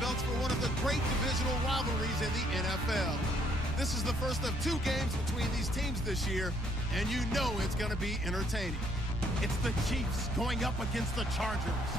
belts for one of the great divisional rivalries in the NFL. This is the first of 2 games between these teams this year, and you know it's going to be entertaining. It's the Chiefs going up against the Chargers.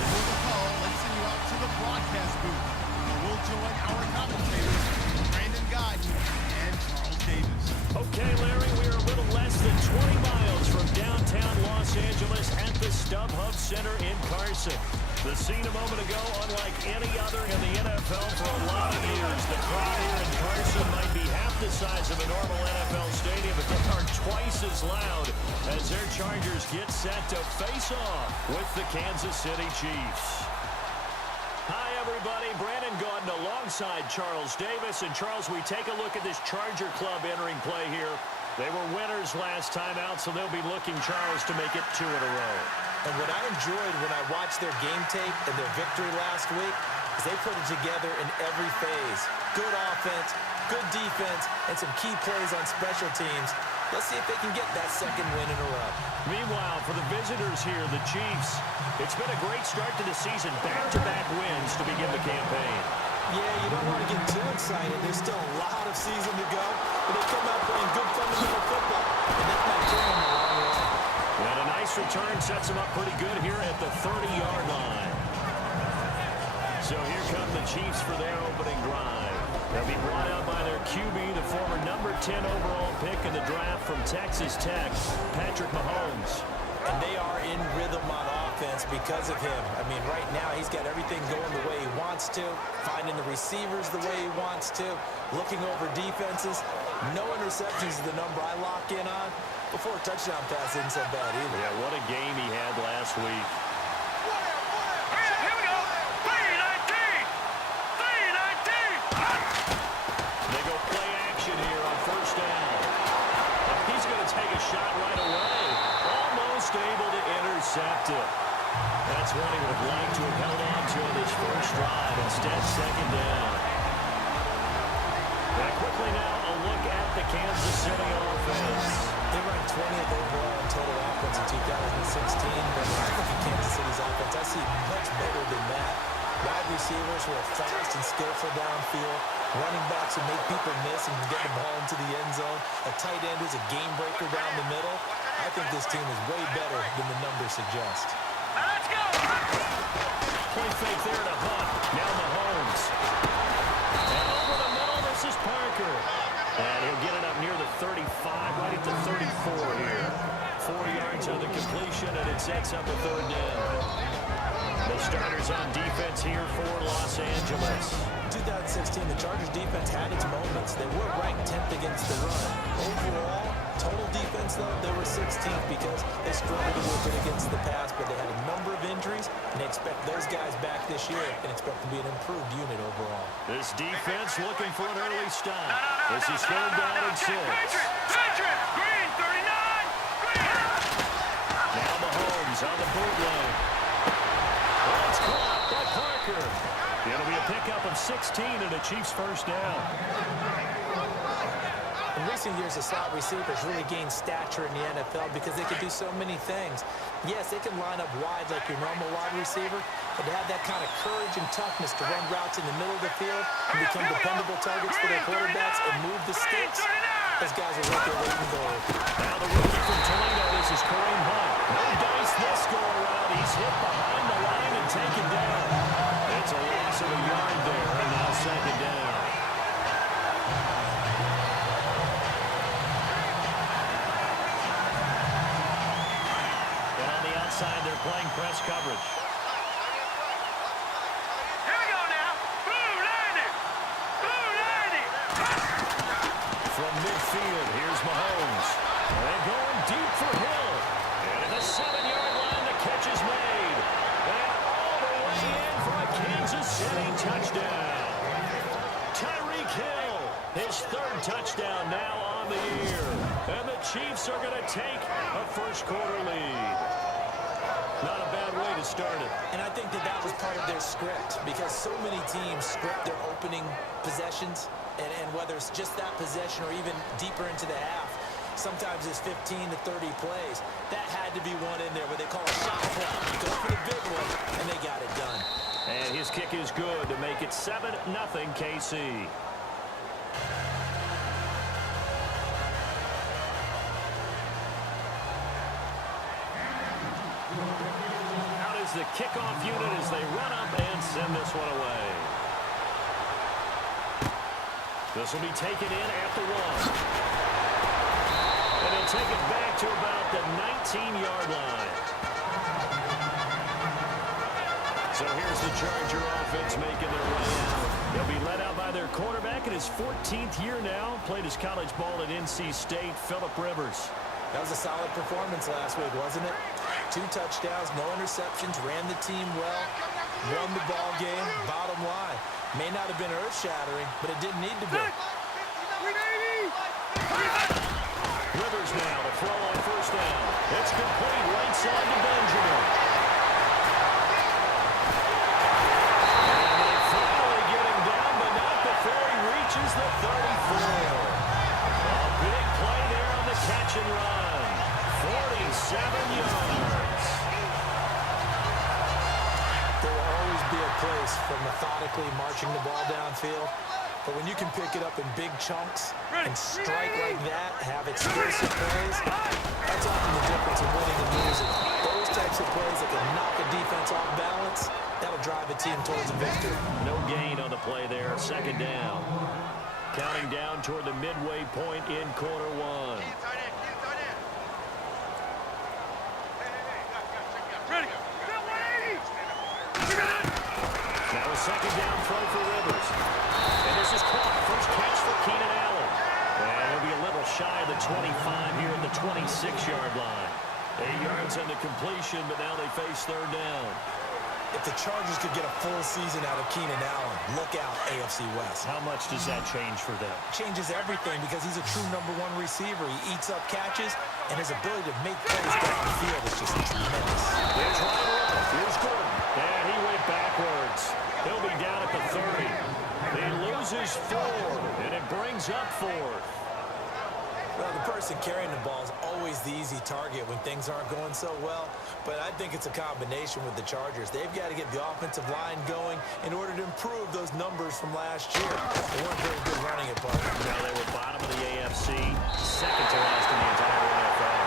Before the call, let's send you out to the broadcast booth, where we'll join our commentators, Brandon Gaudin and Charles Davis. Okay, Larry, we are a little less than 20 miles from downtown Los Angeles at the StubHub Center in Carson. The scene a moment ago, unlike any other in the NFL for a lot of years. The crowd here in Carson might be half the size of a normal NFL stadium, but they are twice as loud as their Chargers get set to face off with the Kansas City Chiefs. Hi, everybody. Brandon Gaudin alongside Charles Davis. And, Charles, we take a look at this Charger club entering play here. They were winners last time out, so they'll be looking, Charles, to make it 2 in a row. And what I enjoyed when I watched their game tape and their victory last week is they put it together in every phase. Good offense, good defense, and some key plays on special teams. Let's see if they can get that second win in a row. Meanwhile, for the visitors here, the Chiefs, it's been a great start to the season. Back-to-back wins to begin the campaign. Yeah, you don't want to get too excited. There's still a lot of season to go, but they come out playing good fundamental football, and that might carry them a long way. And a nice return sets them up pretty good here at the 30-yard line. So here come the Chiefs for their opening drive. They'll be brought out by their QB, the former number 10 overall pick in the draft from Texas Tech, Patrick Mahomes. And they are in rhythm on offense because of him. I mean, right now he's got everything going the way he wants to, finding the receivers the way he wants to, looking over defenses. No interceptions is the number I lock in on. Before a touchdown pass isn't so bad either. Yeah, what a game he had last week. Here we go. 3-19. 3-19. They go play action here on first down. He's going to take a shot right away. Almost able to intercept it. That's one he would have liked to have held on to on his first drive. Instead, second down. And quickly now, a look at the Kansas City offense. They ranked 20th overall in total offense in 2016, but I look at Kansas City's offense, I see much better than that. Wide receivers who are fast and skillful downfield, running backs who make people miss and can get the ball into the end zone, a tight end who's a game breaker down the middle. I think this team is way better than the numbers suggest. Let's go. Play fake there to Hunt. Now Mahomes. And over the middle, this is Parker. And he'll get it up near the 35, right at the 34 here. 4 yards on the completion, and it sets up a third down. The starters on defense here for Los Angeles. 2016, the Chargers defense had its moments. They were ranked 10th against the run. Overall, total defense, though, they were 16th because they struggled a little bit against the pass, but they had a number of injuries, and they expect those guys back this year and expect to be an improved unit overall. This defense looking for an early stop. This is third down and 6. Patriot. Green, 39. Green. Now Mahomes on the bootleg. Well, it's caught by Parker. It'll be a pickup of 16 and a Chiefs first down. In recent years, the slot receivers really gained stature in the NFL because they can do so many things. Yes, they can line up wide like your normal wide receiver, but to have that kind of courage and toughness to run routes in the middle of the field and become dependable targets for their quarterbacks and move the sticks, those guys are worth their weight in gold. Now the rookie from Toledo, this is Kareem Hunt. No dice this go-around. He's hit behind the line and taken down. It's a loss of a yard there, and now second down. They're playing press coverage. Here we go now. Blue 90. Blue 90. From midfield, here's Mahomes. They're going deep for Hill. And at the 7-yard line, the catch is made. And all the way in for a Kansas City touchdown. Tyreek Hill, his 3rd touchdown now on the year. And the Chiefs are going to take a first-quarter lead. Not a bad way to start it. And I think that was part of their script because so many teams script their opening possessions, and whether it's just that possession or even deeper into the half, sometimes it's 15 to 30 plays. That had to be one in there where they call a shot clock. Go for the big one, and they got it done. And his kick is good to make it 7-0 KC. Out is the kickoff unit as they run up and send this one away. This will be taken in at the 1. And he'll take it back to about the 19-yard line. So here's the Charger offense making their way out. They'll be led out by their quarterback in his 14th year now. Played his college ball at NC State, Phillip Rivers. That was a solid performance last week, wasn't it? 2 touchdowns, no interceptions, ran the team well, won the ball game. Bottom line, may not have been earth-shattering, but it didn't need to be. Rivers now to throw on first down. It's complete right side to Benjamin. And they finally get him down, but not before he reaches the 34. A big play there on the catch and run. 47 yards. There will always be a place for methodically marching the ball downfield. But when you can pick it up in big chunks and strike like that, have explosive plays, that's often the difference in winning and losing. Those types of plays that can knock a defense off balance, that'll drive a team towards a victory. No gain on the play there. Second down. Counting down toward the midway point in quarter 1. Now a second down throw for Rivers. And this is caught. First catch for Keenan Allen. And he'll be a little shy of the 25 here at the 26-yard line. 8 yards on the completion, but now they face third down. If the Chargers could get a full season out of Keenan Allen, look out, AFC West. How much does that change for them? Changes everything because he's a true #1 receiver. He eats up catches, and his ability to make plays downfield is just tremendous. Here's Ryan. Here's Gordon. And he went backwards. He'll be down at the 30. He loses 4, and it brings up 4. Well, the person carrying the ball is always the easy target when things aren't going so well. But I think it's a combination with the Chargers. They've got to get the offensive line going in order to improve those numbers from last year. They weren't very good running it, partner. No, they were bottom of the AFC, second to last in the entire NFL.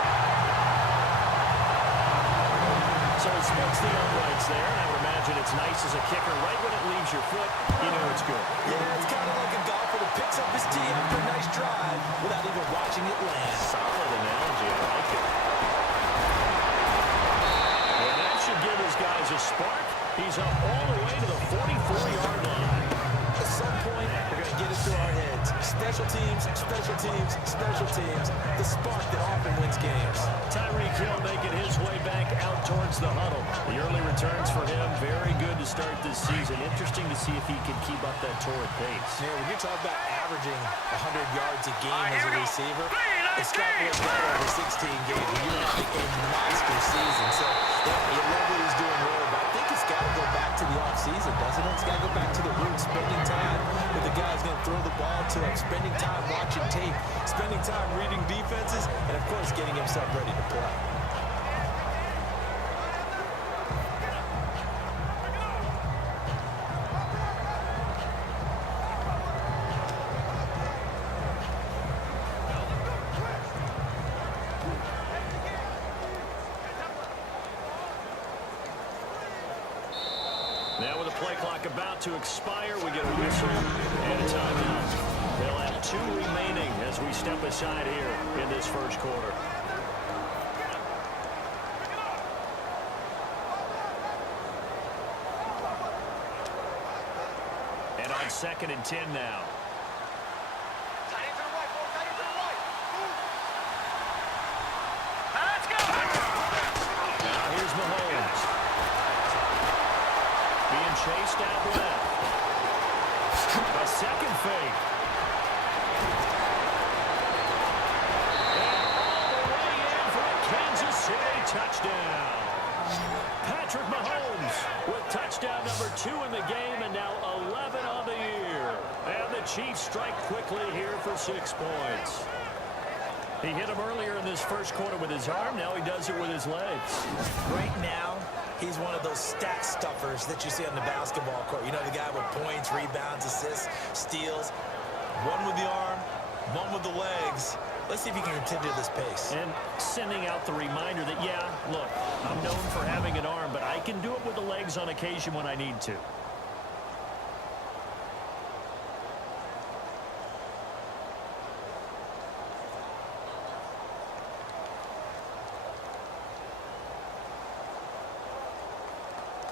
So it splits the uprights there, and I would imagine it's nice as a kicker. Right when it leaves your foot, you know it's good. Yeah, it's kind of like a golfer that picks up his tee after a nice drive without even watching it land. Solid analogy. I like it. And that should give his guys a spark. He's up all the way to the 44-yard line. At some point, we're going to get it through our heads. Special teams, special teams, special teams. The spark that often wins games. Tyreek Hill making his way back out towards the huddle. The early returns for him, very good to start this season. Interesting to see if he can keep up that torrid pace. Yeah, when you talk about averaging 100 yards a game as a receiver, extrapolate that over 16 games, and you're having a monster season. So, yeah, you love what he's doing really, but I think it's got to go back to the offseason, doesn't it? It's got to go back to the roots, spending time with the guys going to throw the ball to him, spending time watching tape, spending time reading defenses, and, of course, getting himself ready to play. Now with the play clock about to expire, we get a whistle and a timeout. They'll have 2 remaining as we step aside here in this first quarter. And on 2nd and 10 now. Let's go! Now here's Mahomes. Being chased out left. A second fake. And all the way in for a Kansas City touchdown. Patrick Mahomes with touchdown number 2 in the game and now 11 on the year. And the Chiefs strike quickly here for 6 points. He hit him earlier in this first quarter with his arm. Now he does it with his legs. Right now, He's one of those stat stuffers that you see on the basketball court. You know, the guy with points, rebounds, assists, steals. One with the arm, one with the legs. Let's see if he can continue this pace. And sending out the reminder that, yeah, look, I'm known for having an arm, but I can do it with the legs on occasion when I need to.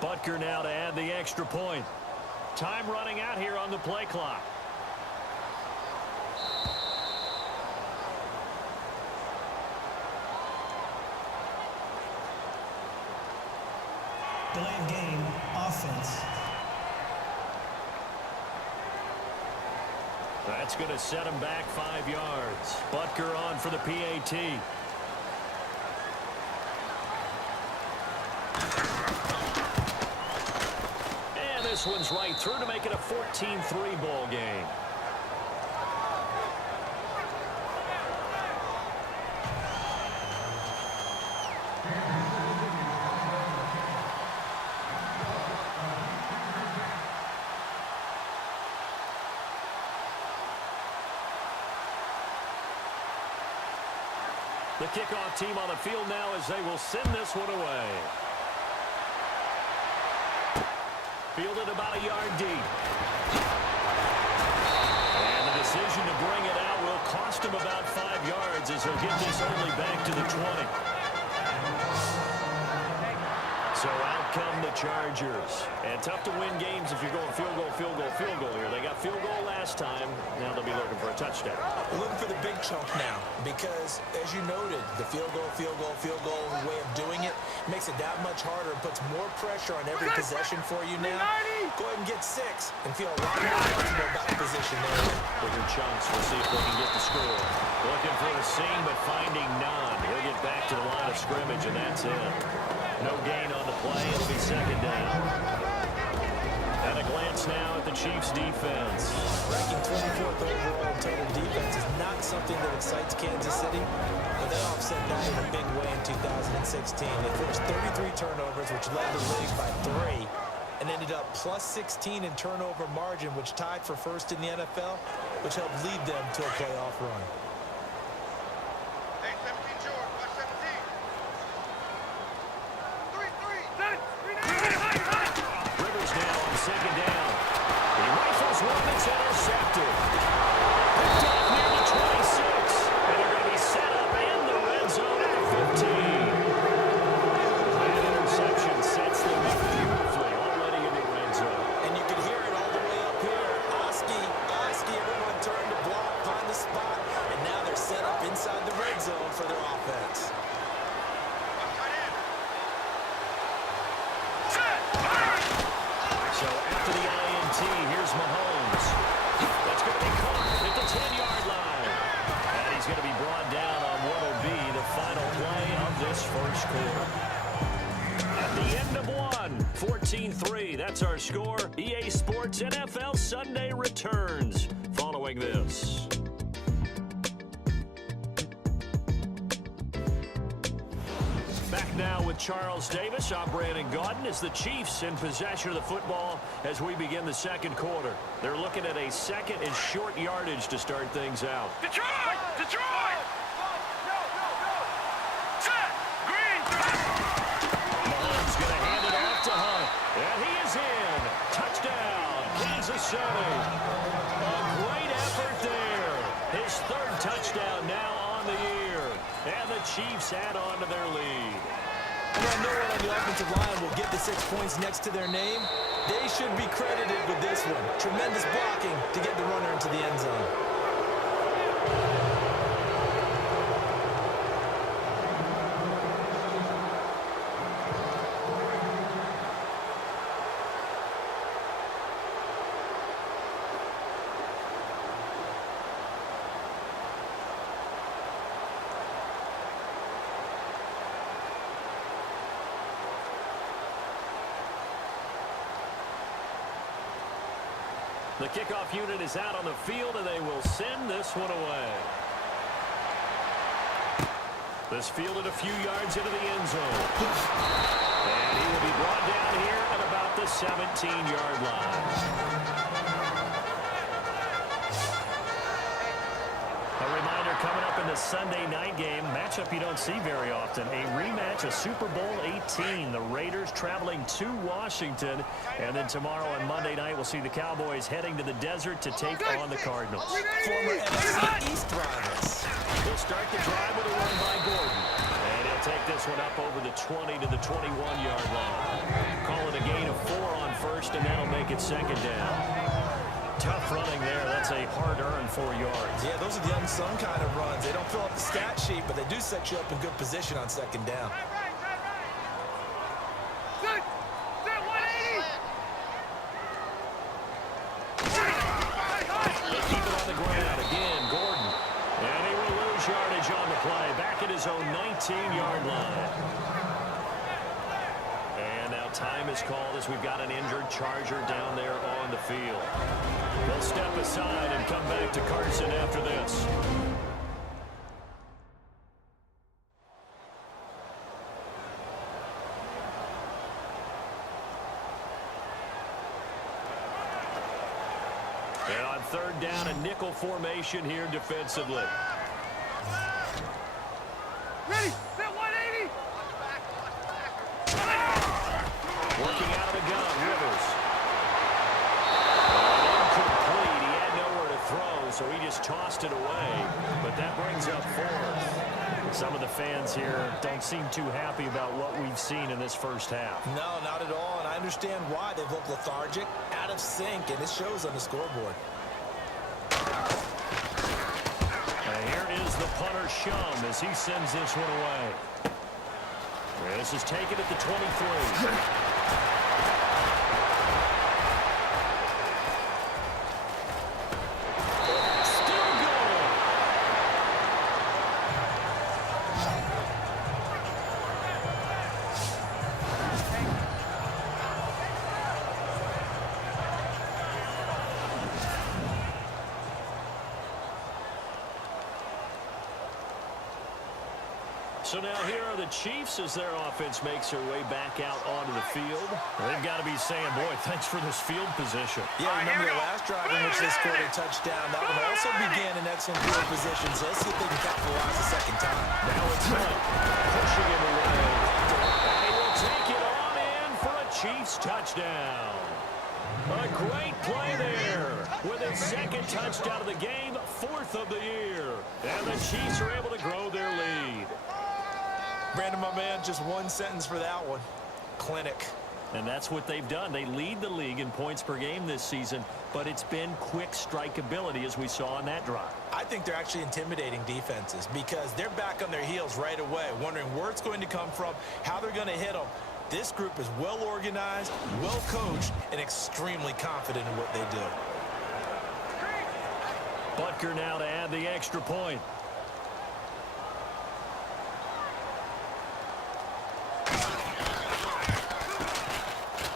Butker now to add the extra point. Time running out here on the play clock. Delay of game, offense. That's going to set him back 5 yards. Butker on for the PAT. And this one's right through to make it a 14-3 ball game. The kickoff team on the field now as they will send this one away. Fielded about a yard deep. And the decision to bring it out will cost him about 5 yards as he'll get this only back to the 20. So out come the Chargers. And tough to win games if you're going field goal, field goal, field goal here. They got field goal last time. Now they'll be looking for a touchdown. Looking for the big chunk now because, as you noted, the field goal way of doing it makes it that much harder and puts more pressure on every possession for you now. Go ahead and get 6 and feel a lot more comfortable about the position there. Bigger chunks. We'll see if they can get the score. Looking for the seam, but finding none. He'll get back to the line of scrimmage, and that's it. No gain on the play. It'll be second down. And a glance now at the Chiefs' defense. Ranking 24th overall in total defense is not something that excites Kansas City, but they offset that in a big way in 2016. They forced 33 turnovers, which led the league by 3, and ended up plus 16 in turnover margin, which tied for first in the NFL, which helped lead them to a playoff run. Second down. He rifles one that's intercepted. Picked off near the 26. And they're going to be set up in the red zone at the 15. That interception sets them up beautifully already in the red zone. And you can hear it all the way up here. Oski, everyone turned to block, find the spot, and now they're set up inside the red zone for their offense. So after the INT, here's Mahomes. That's going to be caught at the 10-yard line. And he's going to be brought down on what will be the final play of this first quarter. At the end of one, 14-3. That's our score. EA Sports NFL Sunday returns following this. Back now with Charles Davis. I'm Brandon Gaudin as the Chiefs in possession of the football as we begin the second quarter. They're looking at a second and short yardage to start things out. Detroit! Detroit! Set! Green! Mahomes going to hand it off to Hunt. And he is in. Touchdown, Kansas City. A great effort there. His third touchdown now on the year. And the Chiefs add on to their lead. Well, no one on the offensive line will get the 6 points next to their name. They should be credited with this one. Tremendous blocking to get the runner into the end zone. The kickoff unit is out on the field, and they will send this one away. This fielded a few yards into the end zone. And he will be brought down here at about the 17-yard line. A reminder coming up in the Sunday night game, matchup you don't see very often, a rematch of Super Bowl 18. The Raiders traveling to Washington. And then tomorrow on Monday night, we'll see the Cowboys heading to the desert to take on the Cardinals. Former NFC East rivals. They'll start the drive with a run by Gordon. And he'll take this one up over the 20 to the 21-yard line. Call it a gain of 4 on first, and that'll make it second down. Tough running there. That's a hard-earned 4 yards. Yeah, those are the unsung kind of runs. They don't fill up the stat sheet, but they do set you up in good position on second down. Good. Good, 180. They keep it on the ground. Again, Gordon. And he will lose yardage on the play. Back at his own 19-yard line. And now time is called as we've got an injured Charger down there on the field. They'll step aside and come back to Carson after this. And on third down, a nickel formation here defensively. Ready. Set 180. Working out of the gun, Rivers. Incomplete. He had nowhere to throw, so he just tossed it away. But that brings up fourth. Some of the fans here don't seem too happy about what we've seen in this first half. No, not at all, and I understand why. They've looked lethargic, out of sync, and it shows on the scoreboard. And here is the punter, Shum, as he sends this one away. This is taken at the 23. So now here are the Chiefs as their offense makes their way back out onto the field. They've got to be saying, boy, thanks for this field position. Yeah, remember the last drive in which they scored a touchdown. That one also began in excellent field position, so let's see if they can capitalize a second time. Now it's Hunt pushing him away. And he will take it on in for a Chiefs touchdown. A great play there with his second touchdown of the game, 4th of the year. And the Chiefs are able to grow their lead. Brandon, my man, just one sentence for that one. Clinic. And that's what they've done. They lead the league in points per game this season, but it's been quick strikeability as we saw on that drive. I think they're actually intimidating defenses because they're back on their heels right away, wondering where it's going to come from, how they're going to hit them. This group is well organized, well coached, and extremely confident in what they do. Butker now to add the extra point.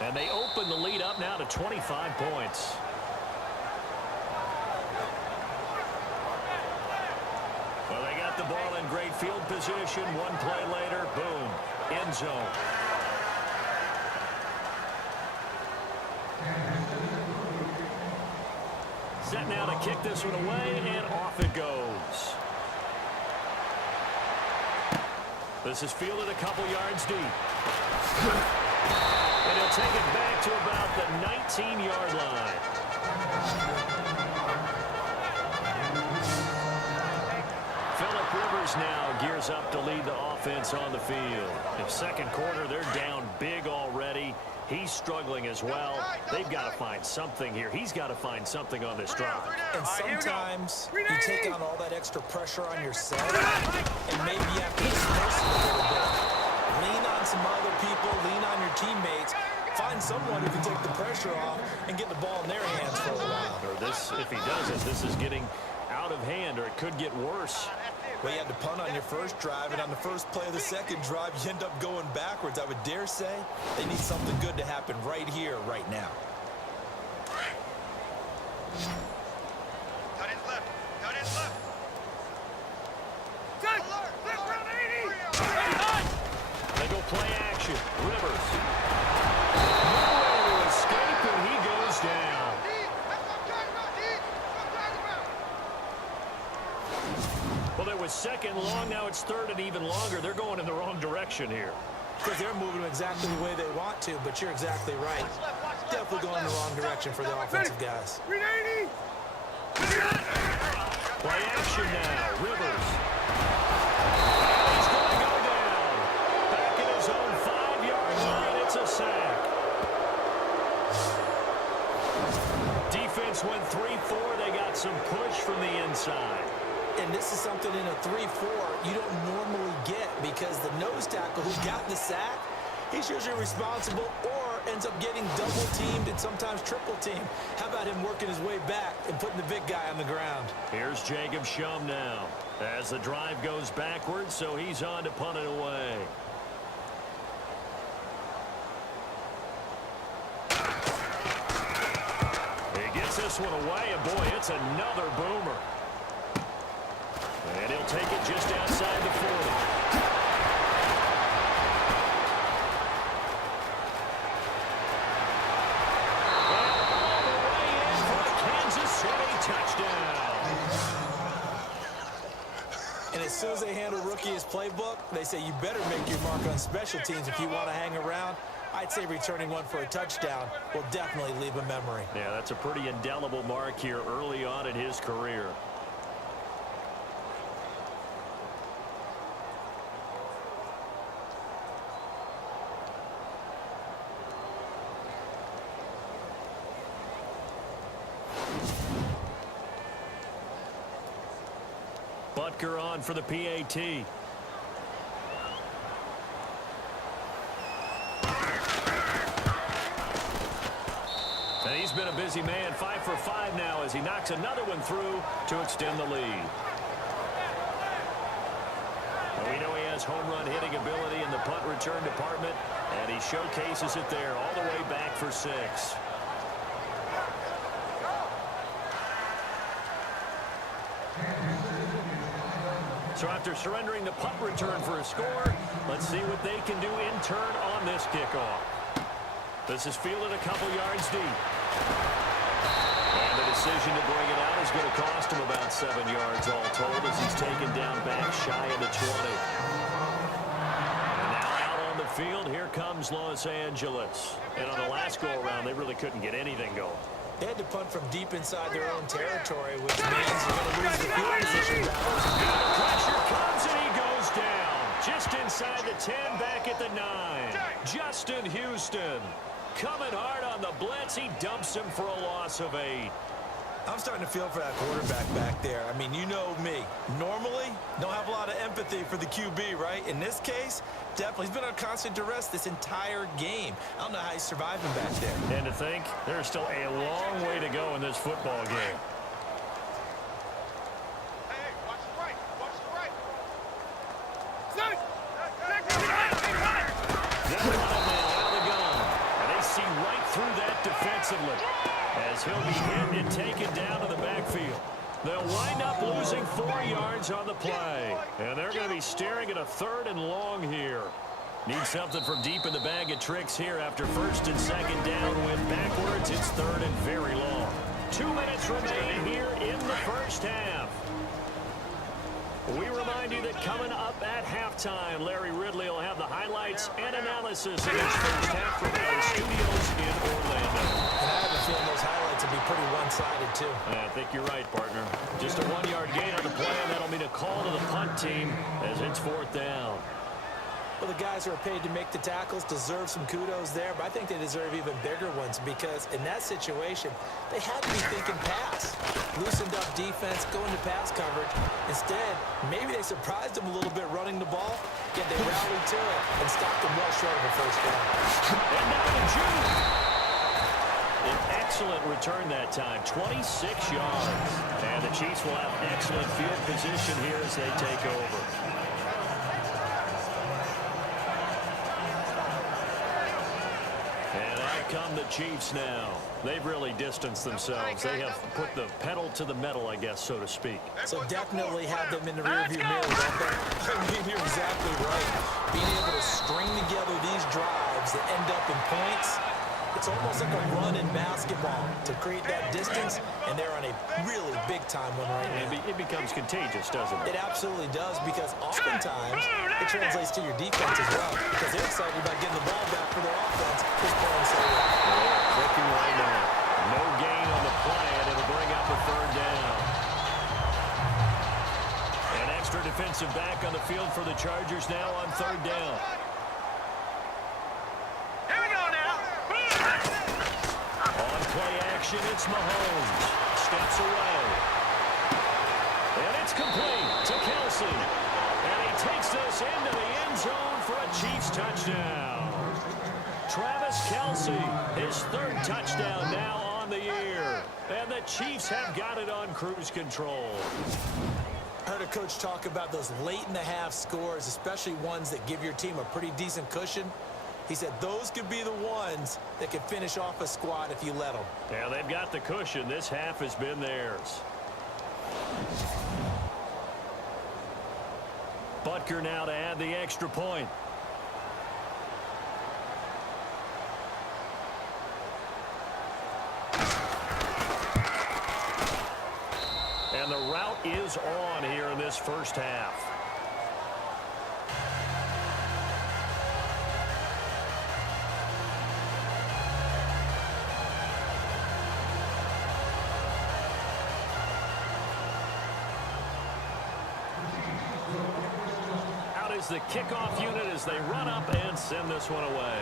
And they open the lead up now to 25 points. Well, they got the ball in great field position. One play later, boom, end zone. Set now to kick this one away, and off it goes. This is fielded a couple yards deep. And he'll take it back to about the 19-yard line. Phillip Rivers now gears up to lead the offense on the field. In second quarter, they're down big already. He's struggling as well. They've got to find something here. He's got to find something on this drive. And sometimes you take on all that extra pressure on yourself, and maybe you have to disperse it a little bit. Lean on some other people, lean on your teammates. Find someone who can take the pressure off and get the ball in their hands for a while. Or this, if he doesn't, this is getting out of hand, or it could get worse. Well, you had to punt on your first drive, and on the first play of the second drive, you end up going backwards. I would dare say they need something good to happen right here, right now. Cut his left. Cut his left. Good. Left, 180. play action. Rivers. No way to escape, and he goes down. Well, it was second long. Now it's third and even longer. They're going in the wrong direction here. Because they're moving exactly the way they want to, but you're exactly right. Definitely going in the wrong direction for the offensive guys. Play action now. Rivers. He's going to go down. Back in his own 5-yard line. It's a sack. Defense went 3-4. They got some push from the inside. And this is something in a 3-4 you don't normally get because the nose tackle who got the sack, he's usually responsible or ends up getting double-teamed and sometimes triple-teamed. How about him working his way back and putting the big guy on the ground? Here's Jacob Shum now as the drive goes backwards, so he's on to punt it away. He gets this one away, and boy, it's another boomer. And he'll take it just outside the 40. And all the way in for the Kansas City touchdown. And as soon as they handle rookie as playbook, they say you better make your mark on special teams if you want to hang around. I'd say returning one for a touchdown will definitely leave a memory. Yeah, that's a pretty indelible mark here early on in his career. Butker on for the PAT. And he's been a busy man, 5 for 5 now as he knocks another one through to extend the lead. And we know he has home run hitting ability in the punt return department, and he showcases it there all the way back for 6. So after surrendering the punt return for a score, let's see what they can do in turn on this kickoff. This is fielded a couple yards deep. And the decision to bring it out is going to cost him about 7 yards all told as he's taken down back shy of the 20. And now out on the field, here comes Los Angeles. And on the last go-around, they really couldn't get anything going. They had to punt from deep inside their own territory, which means they're going to lose the field position battles. And the pressure comes, and he goes down. Just inside the 10, back at the 9. Justin Houston coming hard on the blitz. He dumps him for a loss of 8. I'm starting to feel for that quarterback back there. I mean, you know me. Normally, don't have a lot of empathy for the QB, right? In this case, definitely. He's been on constant duress this entire game. I don't know how he's surviving back there. And to think, there's still a long way to go in this football game. Hey, watch the right. Watch the right. They're running now out of the gun. And they see right through that defensively as he'll be hit and taken down to the backfield. They'll wind up losing 4 yards on the play. And they're going to be staring at a 3rd and long here. Need something from deep in the bag of tricks here after 1st and 2nd down. Went backwards. It's 3rd and very long. 2 minutes remain here in the first half. We remind you that coming up at halftime, Larry Ridley will have the highlights and analysis of this first half from our studios in Orlando. And I have a feeling those highlights will be pretty one-sided, too. I think you're right, partner. Just a 1-yard gain on the play, and that'll mean a call to the punt team as it's 4th down. Well, the guys who are paid to make the tackles deserve some kudos there, but I think they deserve even bigger ones because in that situation, they had to be thinking pass. Loosened up defense, going to pass coverage. Instead, maybe they surprised them a little bit running the ball, yet they rallied to it and stopped them well short of a first down. And now the juke. An excellent return that time, 26 yards. And the Chiefs will have excellent field position here as they take over. And out come the Chiefs now. They've really distanced themselves. They have put the pedal to the metal, I guess, so to speak. So definitely have them in the rearview mirror. I mean, you're exactly right. Being able to string together up in points. It's almost like a run in basketball to create that distance, and they're on a really big-time one right now. It becomes contagious, doesn't it? It absolutely does, because oftentimes it translates to your defense as well, because they're excited about getting the ball back for their offense who's playing so well. They're clicking right now. No gain on the play, and it'll bring up a third down. An extra defensive back on the field for the Chargers now on third down. Here we go now. On play action, it's Mahomes. Steps away. And it's complete to Kelsey. And he takes this into the end zone for a Chiefs touchdown. Travis Kelsey, his third touchdown now on the year. And the Chiefs have got it on cruise control. I heard a coach talk about those late-in-the-half scores, especially ones that give your team a pretty decent cushion. He said those could be the ones that could finish off a squad if you let them. Yeah, they've got the cushion. This half has been theirs. Butker now to add the extra point. And the route is on here in this first half. Out is the kickoff unit as they run up and send this one away.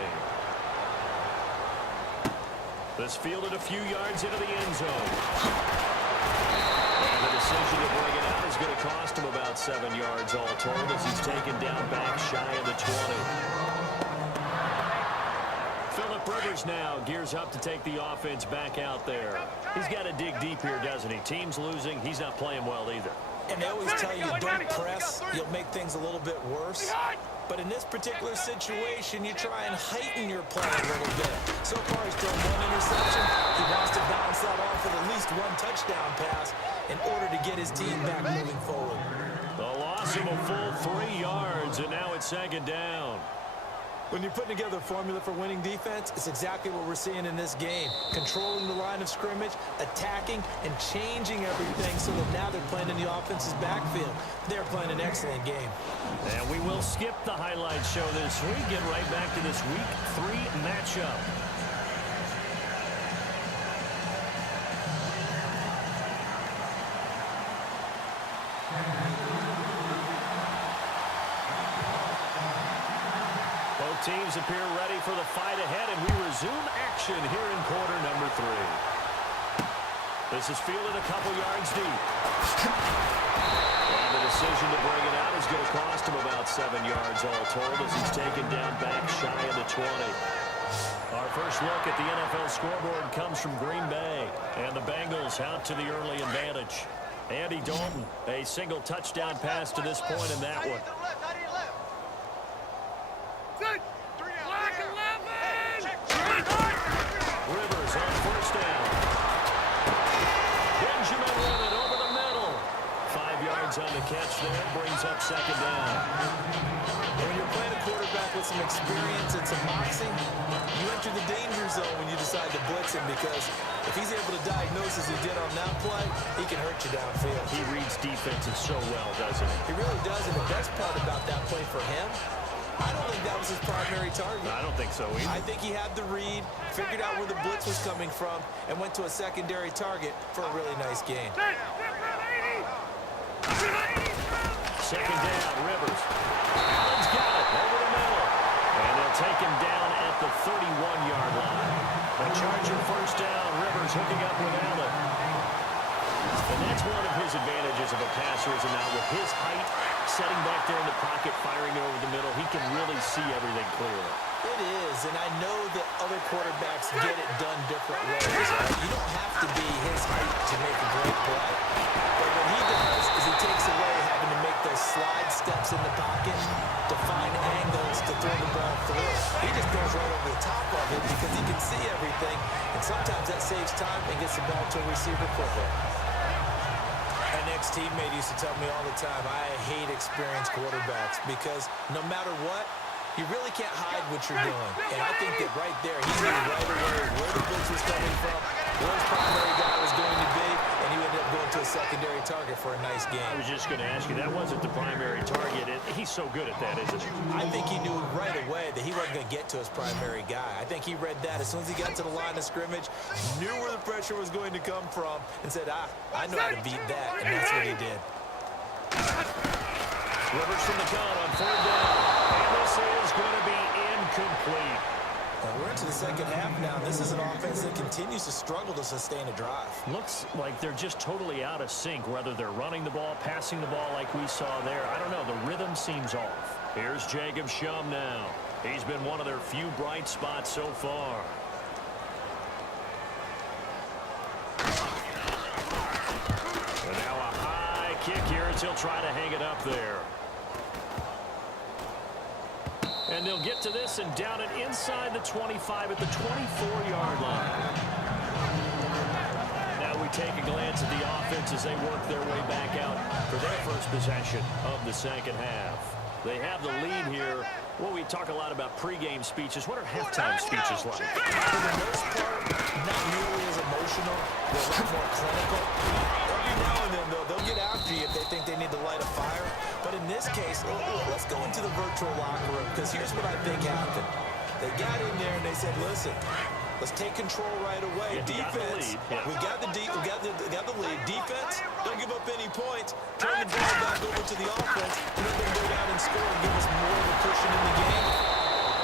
This fielded a few yards into the end zone. And the decision to bring it out is going to cost him about 7 yards all told as he's taken down back shy of the 20. Phillip Rivers now gears up to take the offense back out there. He's got to dig deep here, doesn't he? Team's losing. He's not playing well either. And they always tell you, don't press. You'll make things a little bit worse. But in this particular situation, you try and heighten your play a little bit. So far, he's thrown one interception. He wants to bounce that off with at least one touchdown pass in order to get his team back moving forward. The loss of a full 3 yards, and now it's second down. When you're putting together a formula for winning defense, it's exactly what we're seeing in this game. Controlling the line of scrimmage, attacking, and changing everything so that now they're playing in the offense's backfield. They're playing an excellent game. And we will skip the highlight show this week. Get right back to this Week 3 matchup. Teams appear ready for the fight ahead, and we resume action here in quarter number 3. This is fielded a couple yards deep. And the decision to bring it out is going to cost him about 7 yards all told as he's taken down back shy of the 20. Our first look at the NFL scoreboard comes from Green Bay, and the Bengals out to the early advantage. Andy Dalton, a single touchdown pass to this point in that one. Rivers on first down. Benjamin with it over the middle. 5 yards on the catch there, brings up second down. When you're playing a quarterback with some experience and some moxie, you enter the danger zone when you decide to blitz him, because if he's able to diagnose as he did on that play, he can hurt you downfield. He reads defenses so well, doesn't he? He really does, and the best part about that play for him, I don't think that was his primary target. I don't think so either. I think he had the read, figured out where the blitz was coming from, and went to a secondary target for a really nice gain. Second down, Rivers. Allen's got it over the middle. And they'll take him down at the 31-yard line. The Charger first down, Rivers hooking up with Allen. And that's one of his advantages of a passer, is now with his height, setting back there in the pocket, firing it over the middle, he can really see everything clearly. It is, and I know that other quarterbacks get it done different ways. You don't have to be his height to make a great play. But what he does is he takes away having to make those slide steps in the pocket to find angles to throw the ball through. He just goes right over the top of it because he can see everything, and sometimes that saves time and gets the ball to a receiver quicker. An ex-teammate used to tell me all the time, I hate experienced quarterbacks because no matter what, You really can't hide what you're doing. And I think that right there, he knew right away where the blitz was coming from, where his primary guy was going to be, and he ended up going to a secondary target for a nice game. I was just going to ask you, that wasn't the primary target. He's so good at that, isn't he? I think he knew right away that he wasn't going to get to his primary guy. I think he read that as soon as he got to the line of scrimmage, knew where the pressure was going to come from, and said, I know how to beat that, and that's what he did. Rivers from the gun on 4th down. And this is going to be incomplete. We're into the second half now. This is an offense that continues to struggle to sustain a drive. Looks like they're just totally out of sync, whether they're running the ball, passing the ball like we saw there. I don't know. The rhythm seems off. Here's Jacob Shum now. He's been one of their few bright spots so far. And now a high kick here as he'll try to hang it up there. And they'll get to this and down it inside the 25 at the 24-yard line. Now we take a glance at the offense as they work their way back out for their first possession of the second half. They have the lead here. Well, we talk a lot about pregame speeches. What are halftime speeches like? For the most part, not nearly as emotional. They're a lot more clinical. Every now and then, though, they'll get after you if they think they need to light a fire. But in this case, let's go into the virtual locker room, because here's what I think happened. They got in there and they said, listen, let's take control right away. Yeah, Defense, we got the lead. Defense, don't give up any points. Turn the ball back over to the offense, and then they'll go down and score and give us more of a cushion in the game.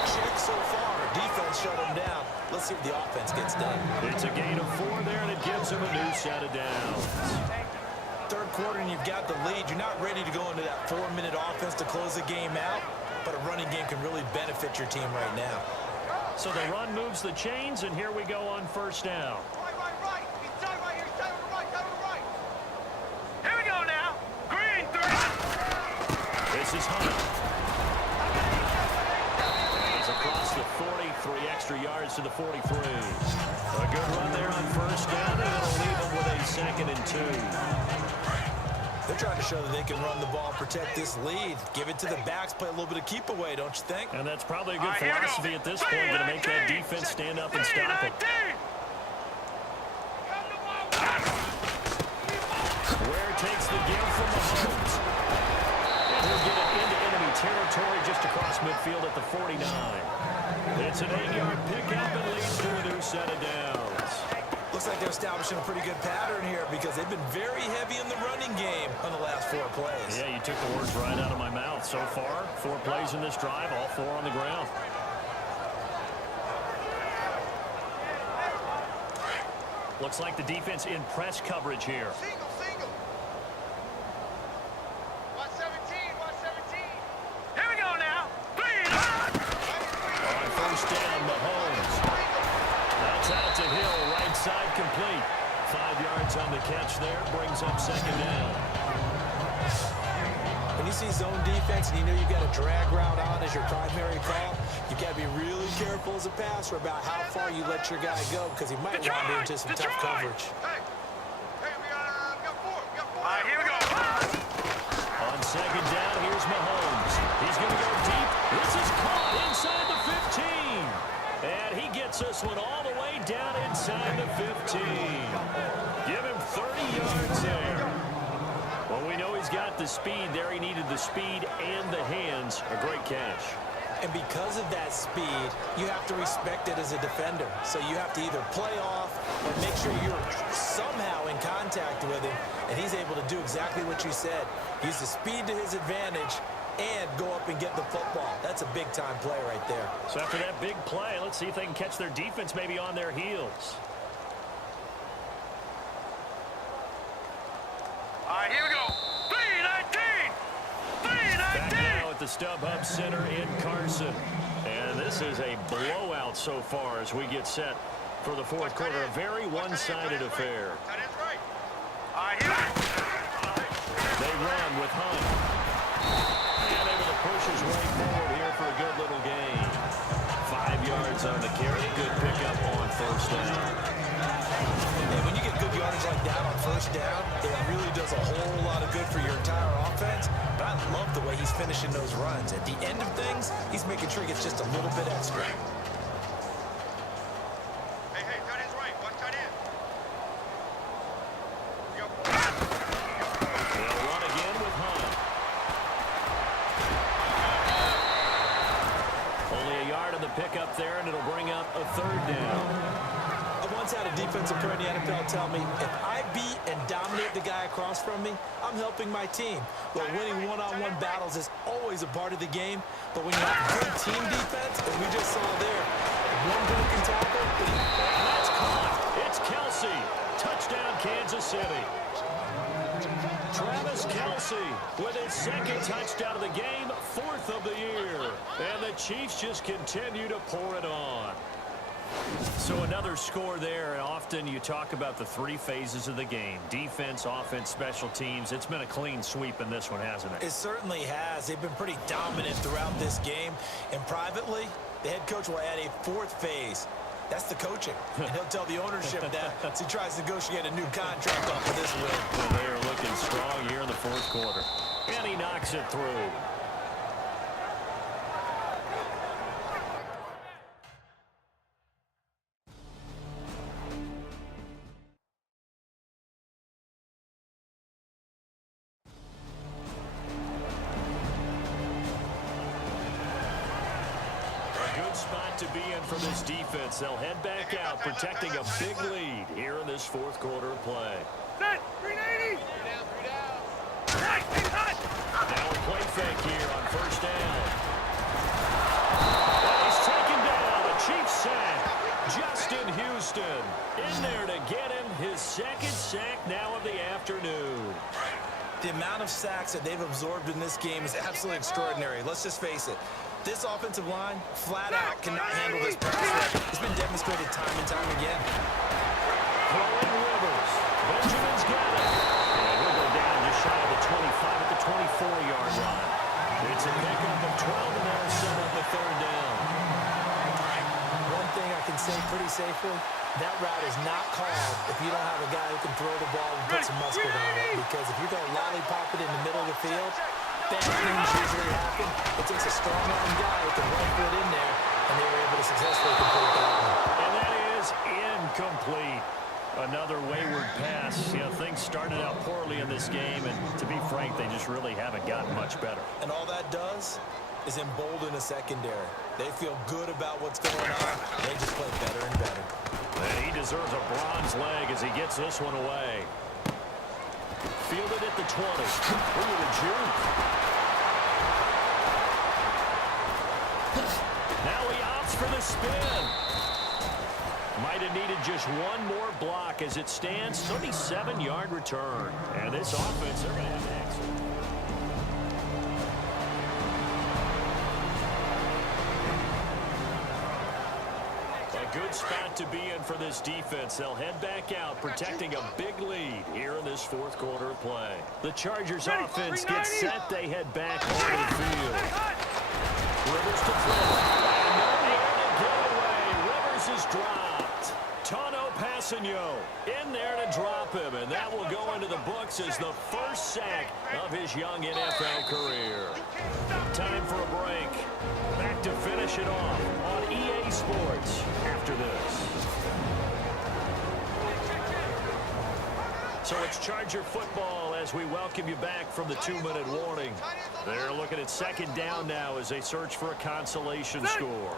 Check so far. Defense shut them down. Let's see what the offense gets done. It's a gain of 4 there, and it gives them a new set of downs. Third quarter and you've got the lead. You're not ready to go into that 4-minute offense to close the game out, but a running game can really benefit your team right now. So the run moves the chains, and here we go on first down. Right. He's done right here. He's done on the right. Here we go now. Green 3. This is Hunter. He's across the 40, 3 extra yards to the 43. A good run there on first down, and it'll leave them with a 2nd and 2. They're trying to show that they can run the ball and protect this lead. Give it to the backs, play a little bit of keep away, don't you think? And that's probably a good philosophy at this point, going to make that defense stand up and stop it. Ware takes the give from Mahomes. And he'll get it into enemy territory just across midfield at the 49. It's an 8-yard pickup and leads to a new set of downs. Looks like they're establishing a pretty good pattern here because they've been very heavy in the running game on the last 4 plays. Yeah, you took the words right out of my mouth. So far, 4 plays in this drive, all 4 on the ground. Looks like the defense in press coverage here. Single. Watch 17. Here we go now. On first down, Mahomes. That's out to Hill, right side complete. 5 yards on the catch there, brings up 2nd down. When you see zone defense and you know you've got a drag route on as your primary call, you've got to be really careful as a passer about how far you let your guy go because he might wander into some tough coverage. Hey, we got 4. All right, here we go. On 2nd down, here's Mahomes. He's going to go deep. This is caught inside the 15. And he gets this one all the way down inside the 15. Give him 30 yards there. Well, we know he's got the speed there. He needed the speed and the hands. A great catch. And because of that speed, you have to respect it as a defender. So you have to either play off or make sure you're somehow in contact with him, and he's able to do exactly what you said. Use the speed to his advantage and go up and get the football. That's a big-time play right there. So after that big play, let's see if they can catch their defense maybe on their heels. All right, here we go. 3-19. Back now at the StubHub Center in Carson. And this is a blowout so far as we get set for the 4th quarter. A very one-sided affair. That is right. All right, here we go. They run with Hunt. And able to push his way forward here for a good little gain. 5 yards on the carry. Good pickup on first down. And when you get good yardage like that on first down, it really does a whole lot of good for your entire offense. But I love the way he's finishing those runs. At the end of things, downs, he's making sure he gets just a little bit extra. Hey, tight end's right. Watch tight end. They'll run again with Hunt. Only a yard on the pickup there, and it'll bring up a third down. I once had a defensive player in the NFL tell me, if I beat and dominate the guy across from me, I'm helping my team. Well, winning one-on-one battles is always a part of the game, but when you have good team defense, as we just saw there, one broken tackle, And that's caught. It's Kelsey. Touchdown, Kansas City. Travis Kelsey with his second touchdown of the game, fourth of the year. And the Chiefs just continue to pour it on. So another score there, and often you talk about the three phases of the game: defense, offense, special teams. It's been a clean sweep in this one, hasn't it? it certainly has. They've been pretty dominant throughout this game. And privately, the head coach will add a fourth phase. That's the coaching. And he'll tell the ownership that as he tries to negotiate a new contract off of this win. Well, they are looking strong here in the fourth quarter. And he knocks it through. Spot to be in for this defense. They'll head back out, protecting a big lead here in this fourth quarter of play. Set. 380. 3 down. Nice. Now a play fake here on first down. And he's taken down. A Chiefs sack. Justin Houston in there to get him his second sack now of the afternoon. The amount of sacks that they've absorbed in this game is absolutely extraordinary. Let's just face it. This offensive line, flat out, cannot handle this pass rush. It's been demonstrated time and time again. Throwing Rivers. Benjamin's got it. And we'll go down just shy of the 25 at the 24-yard line. It's a pickup of 12, and they'll set up the third down. One thing I can say pretty safely, that route is not called if you don't have a guy who can throw the ball and put some muscle on it. Because if you're going to lollipop it in the middle of the field, bad things usually happen. It takes a strong-arm guy who can run foot in there, and they were able to successfully complete that one. And that is incomplete. Another wayward pass. You know, things started out poorly in this game, and to be frank, they just really haven't gotten much better. And all that does is embolden a secondary. They feel good about what's going on. They just play better and better. And he deserves a bronze leg as he gets this one away. Fielded at the 20. Ooh, the juke. Now he opts for the spin. Might have needed just one more block as it stands. 37-yard return. And this offense, they're going to have an excellent. A good spot to be in for this defense. They'll head back out, protecting a big lead here in this fourth quarter of play. The Chargers offense gets set. They head back onto the field. Rivers to throw. And nowhere to get away. Rivers is dropped. Tano Passanio in there to drop him, and that will go into the books as the first sack of his young NFL career. Time for a break. Back to finish it off on EA Sports after this. So it's Charger football as we welcome you back from the 2-minute warning. They're looking at second down now as they search for a consolation score.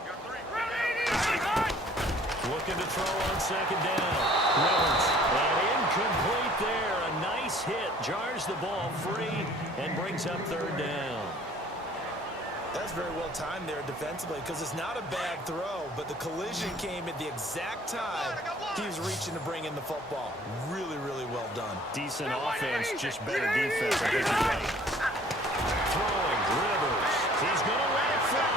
Looking to throw on second down. Rivers, and incomplete there. A nice hit, jars the ball free, and brings up third down. That's very well timed there defensively because it's not a bad throw, but the collision came at the exact time he was reaching to bring in the football. Really, really well done. Decent offense, just better defense. I think you're right. Throwing, Rivers. He's going to let it fly.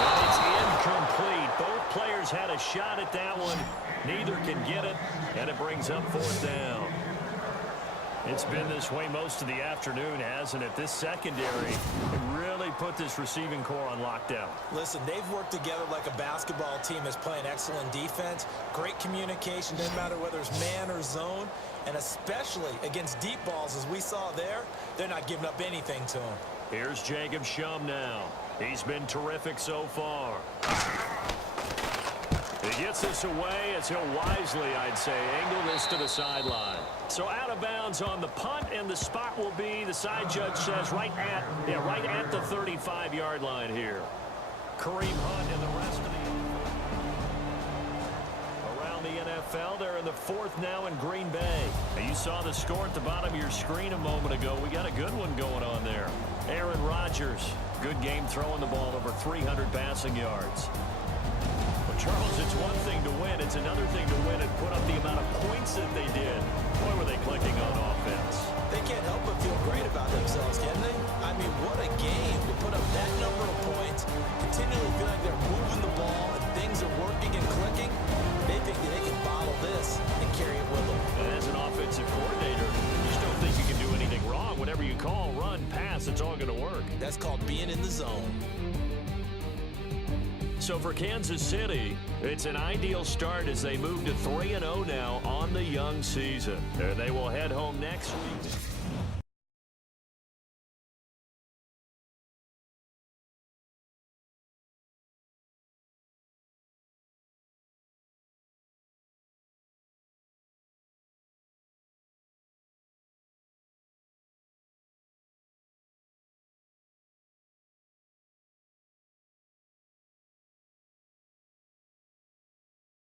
And it's incomplete. Both players had a shot at that one. Neither can get it, and it brings up fourth down. It's been this way most of the afternoon, hasn't it? This secondary really put this receiving core on lockdown. Listen, they've worked together like a basketball team that's playing excellent defense. Great communication, doesn't matter whether it's man or zone. And especially against deep balls, as we saw there, they're not giving up anything to them. Here's Jacob Shum now. He's been terrific so far. He gets this away as he'll wisely, I'd say, angle this to the sideline. So out of bounds on the punt, and the spot will be, the side judge says, right at the 35-yard line here. Kareem Hunt and the rest of the around the NFL. They're in the fourth now in Green Bay. And you saw the score at the bottom of your screen a moment ago. We got a good one going on there. Aaron Rodgers, good game throwing the ball, over 300 passing yards. But Charles, it's one thing to win. It's another thing to win and put up the amount of points that they did. Boy, were they clicking on offense. They can't help but feel great about themselves, can they? I mean, what a game to put up that number of points, continually feel like they're moving the ball and things are working and clicking. They think that they can bottle this and carry it with them. And as an offensive coordinator, you just don't think you can do anything wrong. Whatever you call, run, pass, it's all going to work. That's called being in the zone. So for Kansas City, it's an ideal start as they move to 3-0 now on the young season. They will head home next week.